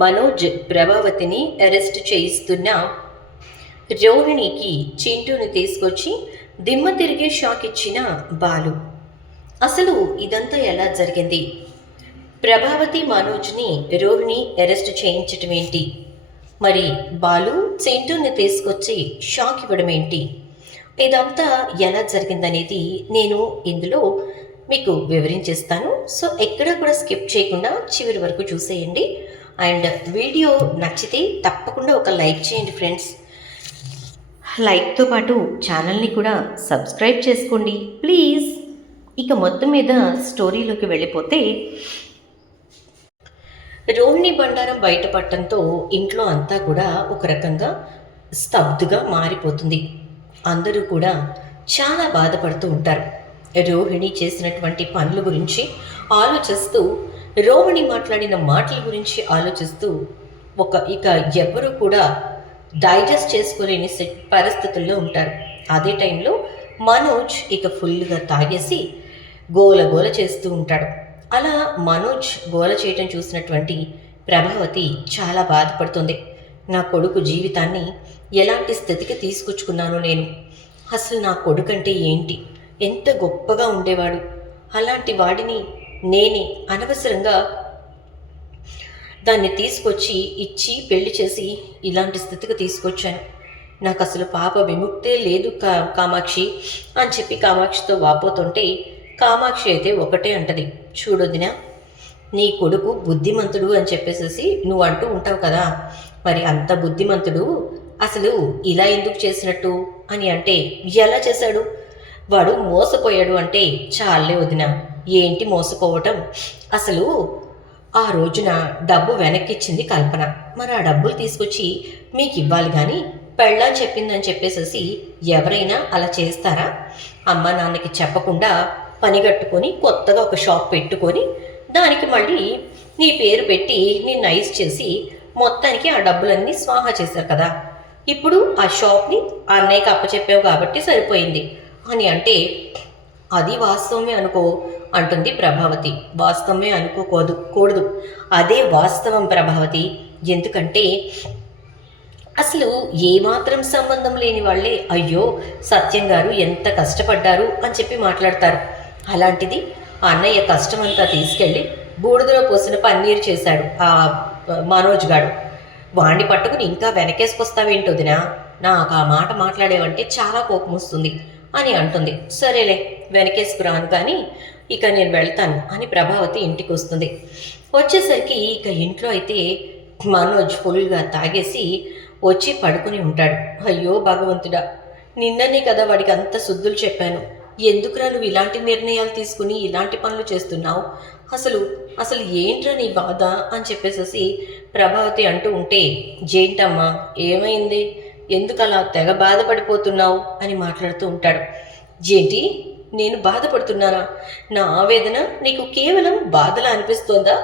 Manoj ప్రభావతిని arrest చేయిస్తున్న రోహిణికి చింటూని తీసుకొచ్చి దిమ్మ తిరిగే షాక్ ఇచ్చిన బాలు. అసలు ఇదంతా ఎలా జరిగింది? ప్రభావతి మనోజ్ని రోహిణి అరెస్ట్ చేయించటం ఏంటి? మరి బాలు చింటూని తీసుకొచ్చి షాక్ ఇవ్వడం ఏంటి? ఇదంతా ఎలా జరిగిందనేది నేను ఇందులో మీకు వివరించేస్తాను. సో ఎక్కడా కూడా స్కిప్ చేయకుండా చివరి వరకు చూసేయండి. అండ్ వీడియో నచ్చితే తప్పకుండా ఒక లైక్ చేయండి ఫ్రెండ్స్. లైక్తో పాటు ఛానల్ని కూడా సబ్స్క్రైబ్ చేసుకోండి ప్లీజ్. ఇక మొత్తం మీద స్టోరీలోకి వెళ్ళిపోతే, రోహిణి బండారం బయటపడటంతో ఇంట్లో అంతా కూడా ఒక రకంగా స్తబ్దుగా మారిపోతుంది. అందరూ కూడా చాలా బాధపడుతూ ఉంటారు. రోహిణి చేసినటువంటి పనుల గురించి ఆలోచిస్తూ, రోహిణి మాట్లాడిన మాటల గురించి ఆలోచిస్తూ ఇక ఎవ్వరూ కూడా డైజెస్ట్ చేసుకోలేని పరిస్థితుల్లో ఉంటారు. అదే టైంలో మనోజ్ ఇక ఫుల్గా తాగేసి గోల గోల చేస్తూ ఉంటాడు. అలా మనోజ్ గోల చేయటం చూసినటువంటి ప్రభావతి చాలా బాధపడుతుంది. నా కొడుకు జీవితాన్ని ఎలాంటి స్థితికి తీసుకొచ్చుకున్నాను నేను? అసలు నా కొడుకు అంటే ఏంటి? ఎంత గొప్పగా ఉండేవాడు. అలాంటి వాడిని నేనే అనవసరంగా దాన్ని తీసుకొచ్చి ఇచ్చి పెళ్లి చేసి ఇలాంటి స్థితికి తీసుకొచ్చాను. నాకు అసలు పాప విముక్తే లేదు కామాక్షి అని చెప్పి కామాక్షితో వాపోతుంటే, కామాక్షి అయితే ఒకటే అంటది, చూడొదినా, నీ కొడుకు బుద్ధిమంతుడు అని చెప్పేసి నువ్వు అంటూ ఉంటావు కదా, మరి అంత బుద్ధిమంతుడు అసలు ఇలా ఎందుకు చేసినట్టు అని అంటే, ఎలా చేశాడు? వాడు మోసపోయాడు అంటే చాలే వదిన, ఏంటి మోసపోవటం? అసలు ఆ రోజున డబ్బు వెనక్కిచ్చింది కల్పన. మరి ఆ డబ్బులు తీసుకొచ్చి మీకు ఇవ్వాలి కానీ పెళ్ళా చెప్పిందని చెప్పేసి ఎవరైనా అలా చేస్తారా? అమ్మ నాన్నకి చెప్పకుండా పనిగట్టుకొని కొత్తగా ఒక షాప్ పెట్టుకొని దానికి మళ్ళీ నీ పేరు పెట్టి నిన్ను నైస్ చేసి మొత్తానికి ఆ డబ్బులన్నీ స్వాహా చేశారు కదా. ఇప్పుడు ఆ షాప్ని అన్నయ్యకి అప్పచెప్పావు కాబట్టి సరిపోయింది అని అంటే, అది వాస్తవమే అనుకో అంటుంది ప్రభావతి. వాస్తవమే అనుకోకూడదు, అదే వాస్తవం ప్రభావతి. ఎందుకంటే అసలు ఏమాత్రం సంబంధం లేని వాళ్ళే అయ్యో సత్యం గారు ఎంత కష్టపడ్డారు అని చెప్పి మాట్లాడతారు. అలాంటిది అన్నయ్య కష్టమంతా తీసుకెళ్ళి బూడిదలో పోసిన పన్నీరు చేశాడు ఆ మనోజ్ గాడు. వాణ్ణి పట్టుకుని ఇంకా వెనకేసుకొస్తావేంటొదినా? నాకు ఆ మాట మాట్లాడేవంటే చాలా కోపం వస్తుంది అని అంటుంది. సరేలే వెనకేసుకురాను కానీ ఇక నేను వెళ్తాను అని ప్రభావతి ఇంటికి వస్తుంది. వచ్చేసరికి ఇక ఇంట్లో అయితే మనోజ్ ఫుల్గా తాగేసి వచ్చి పడుకుని ఉంటాడు. అయ్యో భగవంతుడా, నిన్ననే కదా వాడికి అంత శుద్ధులు చెప్పాను, ఎందుకురా నువ్వు ఇలాంటి నిర్ణయాలు తీసుకుని ఇలాంటి పనులు చేస్తున్నావు? అసలు అసలు ఏంట్రా నీ బాధ అని చెప్పేసి ప్రభావతి అంటూ ఉంటే, జేంటమ్మా ఏమైంది, ఎందుకు అలా తెగ బాధపడిపోతున్నావు అని మాట్లాడుతూ ఉంటాడు. జేంటి, నేను బాధపడుతున్నానా? నా ఆవేదన నీకు కేవలం బాధలా అనిపిస్తోందా?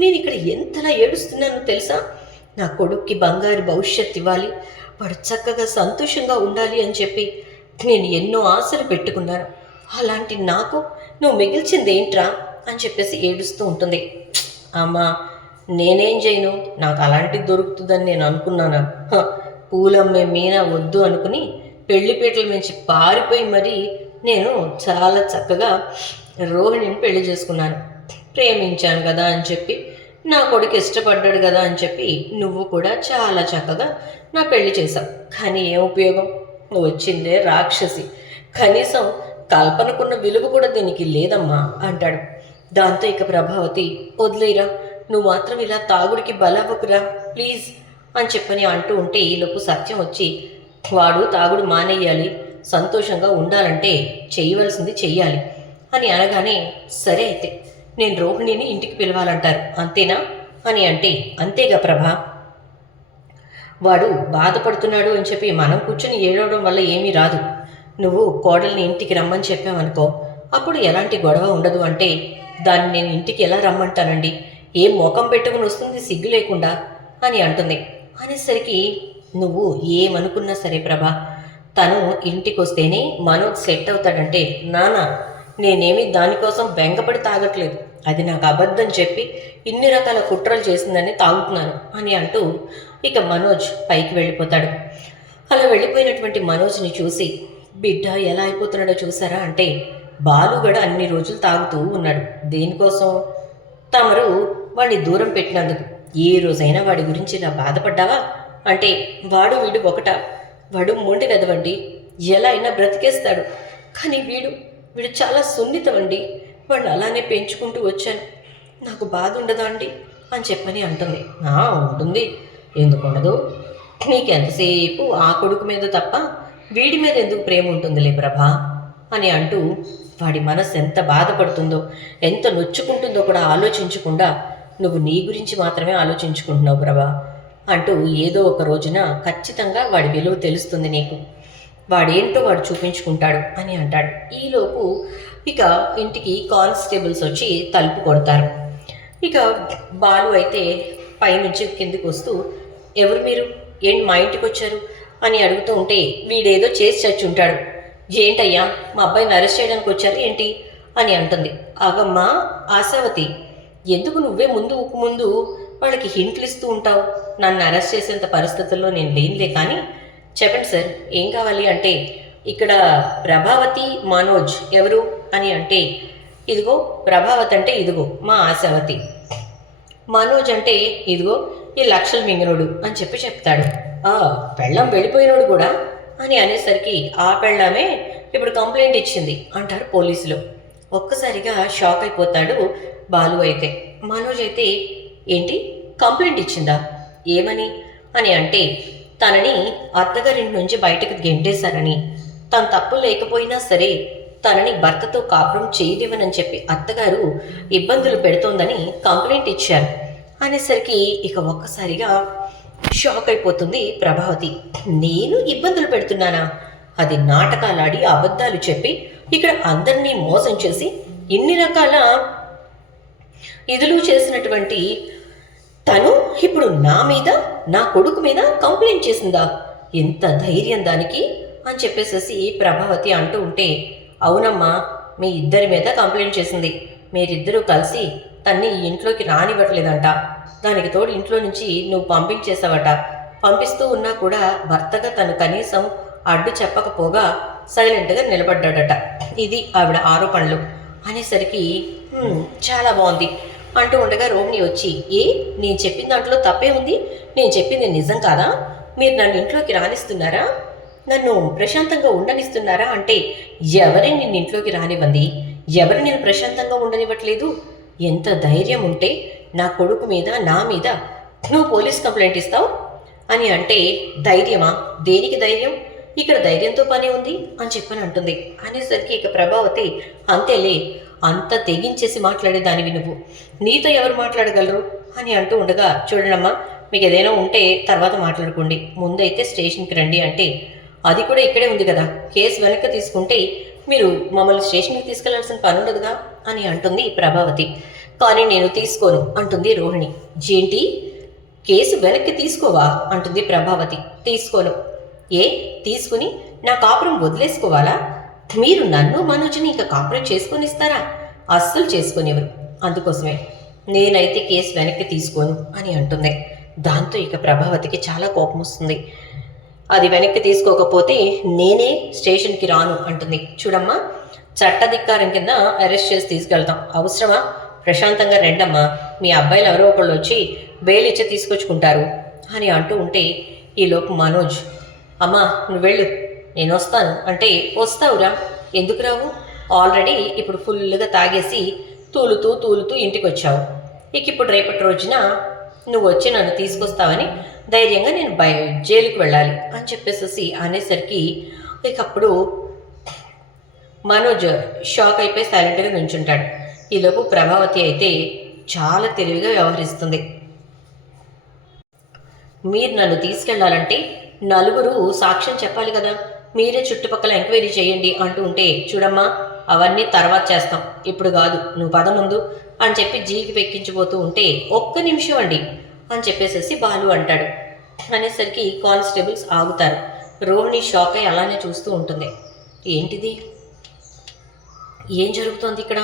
నేను ఇక్కడ ఎంతలా ఏడుస్తున్నానో తెలుసా? నా కొడుక్కి బంగారు భవిష్యత్తు ఇవ్వాలి, వాడు చక్కగా సంతోషంగా ఉండాలి అని చెప్పి నేను ఎన్నో ఆశలు పెట్టుకున్నాను. అలాంటి నాకు నువ్వు మిగిల్చింది ఏంట్రా అని చెప్పేసి ఏడుస్తూ ఉంటుంది. అమ్మా నేనేం చేయను, నాకు అలాంటిది దొరుకుతుందని నేను అనుకున్నానా? పూలమ్మే మీనా వద్దు అనుకుని పెళ్లిపీటల నుంచి పారిపోయి మరీ నేను చాలా చక్కగా రోహిణిని పెళ్లి చేసుకున్నాను. ప్రేమించాను కదా అని చెప్పి, నా కొడుకు ఇష్టపడ్డాడు కదా అని చెప్పి నువ్వు కూడా చాలా చక్కగా నా పెళ్లి చేశావు. కానీ ఏం ఉపయోగం? నువ్వు వచ్చిందే రాక్షసి, కనీసం కల్పనకున్న విలువ కూడా దీనికి లేదమ్మా అంటాడు. దాంతో ఇక ప్రభావతి, వదిలేరా, నువ్వు మాత్రం ఇలా తాగుడికి బలవ్వకురా ప్లీజ్ అని చెప్పని అంటూ ఉంటే, ఈలోపు సత్యం వచ్చి, వాడు తాగుడు మానేయాలి, సంతోషంగా ఉండాలంటే చేయవలసింది చెయ్యాలి అని అనగానే, సరే అయితే నేను రోహిణిని ఇంటికి పిలవాలంటారు అంతేనా అని అంటే, అంతేగా ప్రభా, వాడు బాధపడుతున్నాడు అని చెప్పి మనం కూర్చొని ఏడవడం వల్ల ఏమీ రాదు. నువ్వు కోడల్ని ఇంటికి రమ్మని చెప్పావనుకో, అప్పుడు ఎలాంటి గొడవ ఉండదు అంటే, దాన్ని నేను ఇంటికి ఎలా రమ్మంటానండి, ఏం ముఖం పెట్టుకుని వస్తుంది సిగ్గు లేకుండా అని అంటుంది. అనేసరికి, నువ్వు ఏమనుకున్నా సరే ప్రభా, తను ఇంటికి వస్తేనే మనోజ్ సెట్ అవుతాడంటే, నానా నేనేమి దానికోసం బెంగపడి తాగట్లేదు, అది నాకు అబద్ధం చెప్పి ఇన్ని రకాల కుట్రలు చేసిందని తాగుతున్నాను అని అంటూ ఇక మనోజ్ పైకి వెళ్ళిపోతాడు. అలా వెళ్ళిపోయినటువంటి మనోజ్ని చూసి బిడ్డ ఎలా అయిపోతున్నాడో చూసారా అంటే బాలుగడ అన్ని రోజులు తాగుతూ ఉన్నాడు. దేనికోసం? తమరు వాడిని దూరం పెట్టినందుకు. ఏ రోజైనా వాడి గురించి ఇలా బాధపడ్డావా అంటే వాడు వీడు ఒకట. వాడు మొండి వెదవండి, ఎలా అయినా బ్రతికేస్తాడు. కానీ వీడు చాలా సున్నితమండి. వాడిని అలానే పెంచుకుంటూ వచ్చాను. నాకు బాధ ఉండదా అండి అని చెప్పని అంటుంది. ఉంటుంది, ఎందుకు ఉండదు? నీకెంతసేపు ఆ కొడుకు మీద తప్ప వీడి మీద ఎందుకు ప్రేమ ఉంటుందిలే ప్రభా అని అంటూ వాడి మనసు ఎంత బాధపడుతుందో ఎంత నొచ్చుకుంటుందో కూడా ఆలోచించకుండా నువ్వు నీ గురించి మాత్రమే ఆలోచించుకుంటున్నావు ప్రభా అంటూ ఏదో ఒక రోజున ఖచ్చితంగా వాడి విలువ తెలుస్తుంది నీకు, వాడేంటో వాడు చూపించుకుంటాడు అని అంటాడు. ఈలోపు ఇక ఇంటికి కానిస్టేబుల్స్ వచ్చి తలుపు కొడతారు. ఇక బాలు అయితే పైనుంచి కిందికి వస్తూ ఎవరు మీరు, ఏంటి మా ఇంటికి వచ్చారు అని అడుగుతూ ఉంటే వీడేదో చేసి చచ్చుంటాడు. ఏంటయ్యా మా అబ్బాయిని అరెస్ట్ చేయడానికి వచ్చారు ఏంటి అని అంటుంది. ఆగమ్మా ఆశావతి, ఎందుకు నువ్వే ముందు వాళ్ళకి హింట్లు ఇస్తూ ఉంటావు? నన్ను అరెస్ట్ చేసేంత పరిస్థితుల్లో నేను లేనులే, కానీ చెప్పండి సార్ ఏం కావాలి అంటే ఇక్కడ ప్రభావతి మనోజ్ ఎవరు అని అంటే ఇదిగో ప్రభావతి అంటే ఇదిగో మా ఆశావతి, మనోజ్ అంటే ఇదిగో ఈ లక్షలు మింగినోడు అని చెప్తాడు. పెళ్ళం వెళ్ళిపోయినోడు కూడా అని అనేసరికి ఆ పెళ్ళామే ఇప్పుడు కంప్లైంట్ ఇచ్చింది అంటారు పోలీసులు. ఒక్కసారిగా షాక్ అయిపోతాడు బాలు అయితే. మనోజ్ అయితే ఏంటి కంప్లైంట్ ఇచ్చిందా, ఏమని అని అంటే తనని అత్తగారింటి నుంచి బయటకు గెంటేశారని, తను తప్పు లేకపోయినా సరే తనని భర్తతో కాపురం చేయనివ్వనని చెప్పి అత్తగారు ఇబ్బందులు పెడుతోందని కంప్లైంట్ ఇచ్చారు అనేసరికి ఇక ఒక్కసారిగా షాక్ అయిపోతుంది ప్రభావతి. నేను ఇబ్బందులు పెడుతున్నానా? అది నాటకాలాడి అబద్ధాలు చెప్పి ఇక్కడ అందరినీ మోసం చేసి ఇన్ని రకాల ఇదులు చేసినటువంటి తను ఇప్పుడు నా మీద నా కొడుకు మీద కంప్లైంట్ చేసిందా? ఎంత ధైర్యం దానికి అని చెప్పేసేసి ప్రభావతి అంటూ ఉంటే అవునమ్మా మీ ఇద్దరి మీద కంప్లైంట్ చేసింది. మీరిద్దరూ కలిసి తన్ని ఇంట్లోకి రానివ్వట్లేదంట. దానికి తోడు ఇంట్లో నుంచి నువ్వు పంపించేసావట. పంపిస్తూ ఉన్నా కూడా భర్తగా తను కనీసం అడ్డు చెప్పకపోగా సైలెంట్గా నిలబడ్డాడట. ఇది ఆవిడ ఆరోపణలు అనేసరికి చాలా బాగుంది అంటూ ఉండగా రోహిణి వచ్చి నేను చెప్పిన దాంట్లో తప్పే ఉంది, నేను చెప్పింది నిజం కాదా? మీరు నన్ను ఇంట్లోకి రానిస్తున్నారా? నన్ను ప్రశాంతంగా ఉండనిస్తున్నారా అంటే ఎవరే నిన్ను ఇంట్లోకి రానివ్వండి, ఎవరు నేను ప్రశాంతంగా ఉండనివ్వట్లేదు? ఎంత ధైర్యం ఉంటే నా కొడుకు మీద నా మీద నువ్వు పోలీస్ కంప్లైంట్ ఇస్తావు అని అంటే ధైర్యమా? దేనికి ధైర్యం? ఇక్కడ ధైర్యంతో పని ఉంది అని చెప్పని అంటుంది. అనేసరికి ఇక ప్రభావతి అంతేలే, అంత తెగించేసి మాట్లాడేదానివి నువ్వు, నీతో ఎవరు మాట్లాడగలరు అని అంటూ ఉండగా చూడనమ్మా మీకు ఏదైనా ఉంటే తర్వాత మాట్లాడుకోండి, ముందైతే స్టేషన్కి రండి అంటే అది కూడా ఇక్కడే ఉంది కదా, కేసు వెనక్కి తీసుకుంటే మీరు మమ్మల్ని స్టేషన్కి తీసుకెళ్లాల్సిన పని ఉండదుగా అని అంటుంది ప్రభావతి. కానీ నేను తీసుకోను అంటుంది రోహిణి. ఏంటి కేసు వెనక్కి తీసుకోవా అంటుంది ప్రభావతి. తీసుకోను. తీసుకుని నా కాపురం వదిలేసుకోవాలా? మీరు నన్ను మనోజ్ని ఇక కాపురం చేసుకొనిస్తారా? అస్సలు చేసుకొనివ్వరు. అందుకోసమే నేనైతే కేసు వెనక్కి తీసుకోను అని అంటుంది. దాంతో ఇక ప్రభావతికి చాలా కోపం వస్తుంది. అది వెనక్కి తీసుకోకపోతే నేనే స్టేషన్కి రాను అంటుంది. చూడమ్మా చట్టధిక్కారం కింద అరెస్ట్ చేసి తీసుకెళ్తాం, అవసరమా? ప్రశాంతంగా రెండమ్మా, మీ అబ్బాయిలు ఎవరో ఒకళ్ళు వచ్చి బెయిల్ ఇచ్చి తీసుకొచ్చుకుంటారు అని అంటూ ఉంటే ఈలోపు మనోజ్ అమ్మా నువ్వు వెళ్ళు నేను వస్తాను అంటే వస్తావురా, ఎందుకు రావు? ఆల్రెడీ ఇప్పుడు ఫుల్గా తాగేసి తూలుతూ ఇంటికి వచ్చావు. ఇక ఇప్పుడు రేపటి రోజున నువ్వు వచ్చి నన్ను తీసుకొస్తావని ధైర్యంగా నేను జైలుకి వెళ్ళాలి అని చెప్పేసి అనేసరికి ఇక అప్పుడు మనోజ్ షాక్ అయిపోయి సైలెంట్గా నుంచుంటాడు. ఈలోపు ప్రభావతి అయితే చాలా తెలివిగా వ్యవహరిస్తుంది. మీరు నన్ను తీసుకెళ్లాలంటే నలుగురు సాక్ష్యం చెప్పాలి కదా, మీరే చుట్టుపక్కల ఎంక్వైరీ చేయండి అంటూ ఉంటే చూడమ్మా అవన్నీ తర్వాత చేస్తాం, ఇప్పుడు కాదు, నువ్వు పద ముందు అని చెప్పి జీకి పెక్కించిపోతూ ఉంటే ఒక్క నిమిషం అండి అని చెప్పేసేసి బాలు అంటాడు. అనేసరికి కానిస్టేబుల్స్ ఆగుతారు. రోహిణి షాక్ అయి అలానే చూస్తూ ఉంటుంది. ఏంటిది, ఏం జరుగుతోంది ఇక్కడ?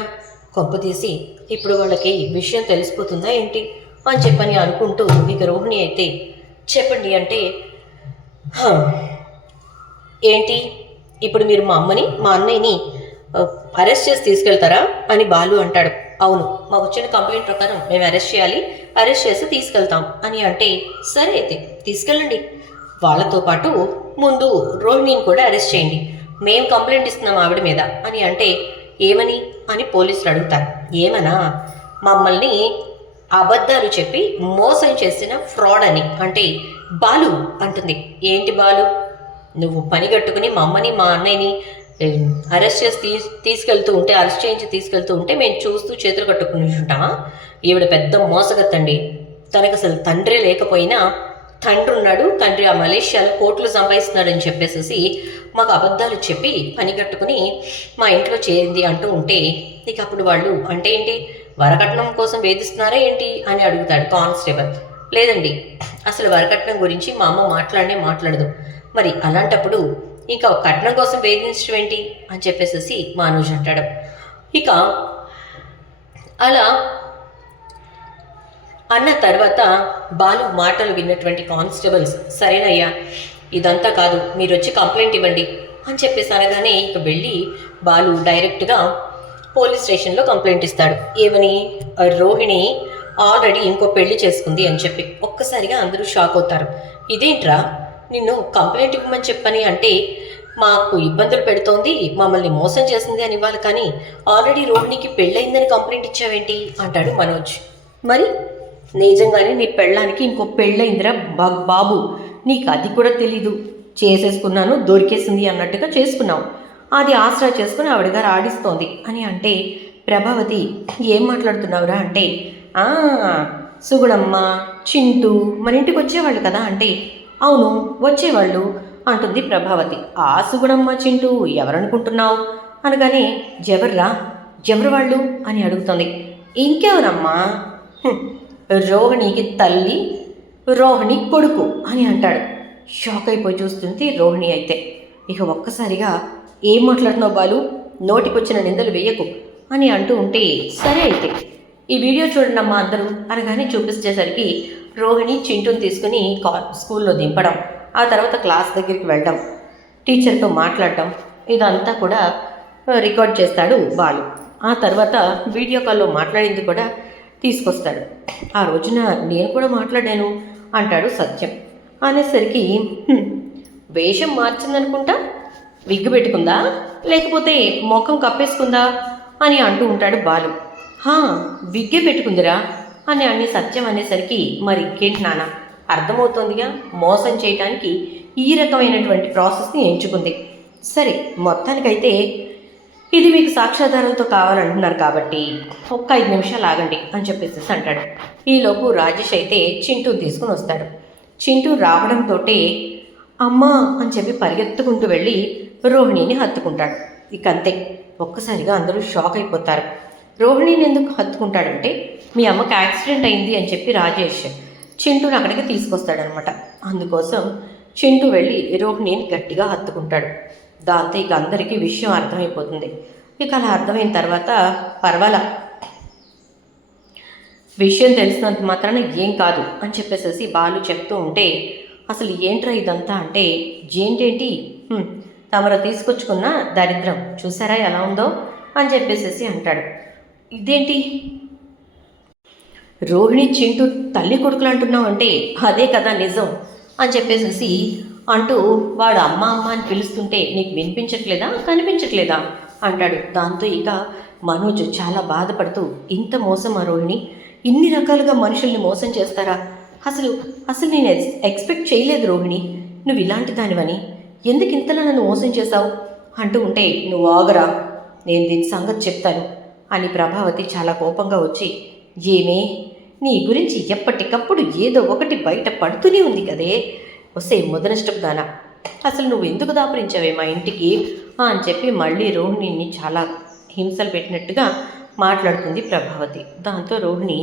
కొంపతీసి ఇప్పుడు వాళ్ళకి విషయం తెలిసిపోతుందా ఏంటి అని చెప్పని అనుకుంటూ ఇక రోహిణి అయితే చెప్పండి అంటే "హా, ఏంటి ఇప్పుడు మీరు మా అమ్మని మా అన్నయ్యని అరెస్ట్ చేసి తీసుకెళ్తారా అని బాలు అంటాడు. అవును, మాకు వచ్చిన కంప్లైంట్ ప్రకారం మేము అరెస్ట్ చేయాలి, అరెస్ట్ చేసి తీసుకెళ్తాం అని అంటే సరే అయితే తీసుకెళ్ళండి, వాళ్ళతో పాటు ముందు రోహిణిని కూడా అరెస్ట్ చేయండి, మేము కంప్లైంట్ ఇస్తున్నాం ఆవిడ మీద అని అంటే ఏమని అని పోలీసులు అడుగుతారు. ఏమనా, మమ్మల్ని అబద్ధాలు చెప్పి మోసం చేసిన ఫ్రాడ్ అని అంటే బాలు అంటుంది. ఏంటి బాలు, నువ్వు పని కట్టుకుని మా అమ్మని మా అన్నయ్యని అరెస్ట్ చేసి తీసుకెళ్తూ ఉంటే, అరెస్ట్ చేయించి తీసుకెళ్తూ ఉంటే మేము చూస్తూ చేతులు కట్టుకుని ఉంటామా? ఈవిడ పెద్ద మోసగత్తండి, తనకు అసలు తండ్రి లేకపోయినా తండ్రి ఉన్నాడు, తండ్రి ఆ మలేషియాలో కోట్లు సంపాదిస్తున్నాడని చెప్పేసి మాకు అబద్ధాలు చెప్పి పని కట్టుకుని మా ఇంట్లో చేరింది అంటూ ఉంటే ఇక అప్పుడు వాళ్ళు అంటే ఏంటి, వరకట్నం కోసం వేధిస్తున్నారా ఏంటి అని అడుగుతాడు కానిస్టేబుల్. లేదండి, అసలు వరకట్నం గురించి మా అమ్మ మాట్లాడదు, మరి అలాంటప్పుడు ఇంకా కట్నం కోసం వేధించడం ఏంటి అని చెప్పేసి మనోజ్ అంటాడు. ఇక అలా అన్న తర్వాత బాలు మాటలు విన్నటువంటి కానిస్టేబుల్స్ సరేనయ్యా ఇదంతా కాదు, మీరు వచ్చి కంప్లైంట్ ఇవ్వండి అని చెప్పేసి అనగానే ఇక వెళ్ళి బాలు డైరెక్ట్గా పోలీస్ స్టేషన్లో కంప్లైంట్ ఇస్తాడు. ఏమని, రోహిణి ఆల్రెడీ ఇంకో పెళ్లి చేసుకుంది అని చెప్పి. ఒక్కసారిగా అందరూ షాక్ అవుతారు. ఇదేంట్రా, నిన్ను కంప్లైంట్ ఇవ్వమని చెప్పని అంటే మాకు ఇబ్బందులు పెడుతోంది, మమ్మల్ని మోసం చేసింది అని ఇవ్వాలి, కానీ ఆల్రెడీ రోహిణికి పెళ్ళయిందని కంప్లైంట్ ఇచ్చావేంటి అంటాడు మనోజ్. మరి నిజంగానే నీ పెళ్ళానికి ఇంకో పెళ్ళయిందిరా బాబు, నీకు అది కూడా తెలీదు, చేసేసుకున్నాను దొరికేసింది అన్నట్టుగా చేసుకున్నావు, అది ఆసరా చేసుకుని ఆవిడ గారు ఆడిస్తోంది అని అంటే ప్రభావతి ఏం మాట్లాడుతున్నావురా అంటే సుగుణమ్మ చింటూ మన ఇంటికి వచ్చేవాళ్ళు కదా అంటే అవును వచ్చేవాళ్ళు అంటుంది ప్రభావతి. ఆ సుగుణమ్మ చింటూ ఎవరనుకుంటున్నావు అనగానే ఎవరు వాళ్ళు అని అడుగుతుంది. ఇంకెవరమ్మా, రోహిణికి తల్లి రోహిణి కొడుకు అని అంటాడు. షాక్ అయిపోయి చూస్తుంది రోహిణి అయితే. ఇక ఒక్కసారిగా ఏం మాట్లాడుతున్నావు బాలు, నోటికొచ్చిన నిందలు వేయకు అని అంటూ ఉంటే సరే అయితే ఈ వీడియో చూడండి అమ్మా అందరూ అనగానే చూపించేసరికి రోహిణి చింటూని తీసుకుని స్కూల్లో దింపడం, ఆ తర్వాత క్లాస్ దగ్గరికి వెళ్ళడం, టీచర్తో మాట్లాడడం, ఇదంతా కూడా రికార్డ్ చేస్తాడు బాలు. ఆ తర్వాత వీడియో కాల్లో మాట్లాడింది కూడా తీసుకొస్తాడు. ఆ రోజున నేను కూడా మాట్లాడాను అంటాడు సత్యం. అనేసరికి వేషం మార్చిందనుకుంటా, విగ్గు పెట్టుకుందా లేకపోతే ముఖం కప్పేసుకుందా అని అంటూ ఉంటాడు బాలు. విగ్గే పెట్టుకుందిరా అని సత్యం అనేసరికి మరి ఇంకేంటి నాన్న, అర్థమవుతోందిగా మోసం చేయటానికి ఈ రకమైనటువంటి ప్రాసెస్ని ఎంచుకుంది. సరే మొత్తానికైతే ఇది మీకు సాక్ష్యాధారాలతో కావాలంటున్నారు కాబట్టి ఒక్క 5 నిమిషాలు ఆగండి అని చెప్పేసి అంటాడు. ఈలోపు రాజేష్ అయితే చింటూ తీసుకుని వస్తాడు. చింటూ రావడంతో అమ్మా అని చెప్పి పరిగెత్తుకుంటూ వెళ్ళి రోహిణిని హత్తుకుంటాడు. ఇక అంతే, ఒక్కసారిగా అందరూ షాక్ అయిపోతారు. రోహిణిని ఎందుకు హత్తుకుంటాడంటే మీ అమ్మకి యాక్సిడెంట్ అయింది అని చెప్పి రాజేష్ చింటూని అక్కడికి తీసుకొస్తాడనమాట. అందుకోసం చింటూ వెళ్ళి రోహిణిని గట్టిగా హత్తుకుంటాడు. దాంతో ఇక అందరికీ విషయం అర్థమైపోతుంది. ఇక అలా అర్థమైన తర్వాత పర్వాలా, విషయం తెలిసినంత మాత్రాన ఏం కాదు అని చెప్పేసి బాలు చెప్తూ ఉంటే అసలు ఏంట్రా ఇదంతా అంటే ఏంటేంటి తమరు తీసుకొచ్చుకున్న దరిద్రం చూసారా ఎలా ఉందో అని చెప్పేసి అంటాడు. ఇదేంటి రోహిణి చింటూ తల్లి కొడుకులు అంటున్నావు అంటే అదే కదా నిజం అని చెప్పేసి అంటూ వాడు అమ్మ అమ్మ అని పిలుస్తుంటే నీకు వినిపించట్లేదా కనిపించట్లేదా అంటాడు. దాంతో ఇక మనోజ్ చాలా బాధపడుతూ ఇంత మోసం ఆ రోహిణి, ఇన్ని రకాలుగా మనుషుల్ని మోసం చేస్తారా, అసలు నేను ఎక్స్పెక్ట్ చేయలేదు రోహిణి, నువ్వు ఇలాంటి దానివని, ఎందుకు ఇంతలా నన్ను మోసం చేశావు అంటూ ఉంటే నువ్వు ఆగరా, నేను దీని సంగతి చెప్తాను అని ప్రభావతి చాలా కోపంగా వచ్చి ఏమే నీ గురించి ఎప్పటికప్పుడు ఏదో ఒకటి బయట పడుతూనే ఉంది కదే, వస్తే ముదనష్టం దానా, అసలు నువ్వు ఎందుకు దాపరించావే మా ఇంటికి అని చెప్పి మళ్ళీ రోహిణిని చాలా హింసలు పెట్టినట్టుగా మాట్లాడుతుంది ప్రభావతి. దాంతో రోహిణి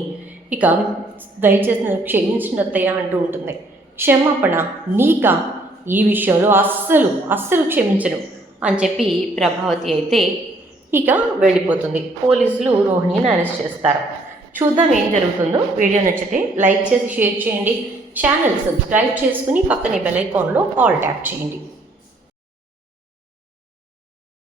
ఇక దయచేసి క్షమించినత్తయ్య అంటూ ఉంటుంది. క్షమాపణ నీకా, ఈ విషయంలో అస్సలు క్షమించను అని చెప్పి ప్రభావతి అయితే ఇక వెళ్ళిపోతుంది. పోలీసులు రోహిణిని అరెస్ట్ చేస్తారు. చూద్దాం ఏం జరుగుతుందో. వీడియో నచ్చితే లైక్ చేసి షేర్ చేయండి. ఛానల్ సబ్స్క్రైబ్ చేసుకుని పక్కనే బెల్ ఐకాన్లో ఆల్ ట్యాప్ చేయండి.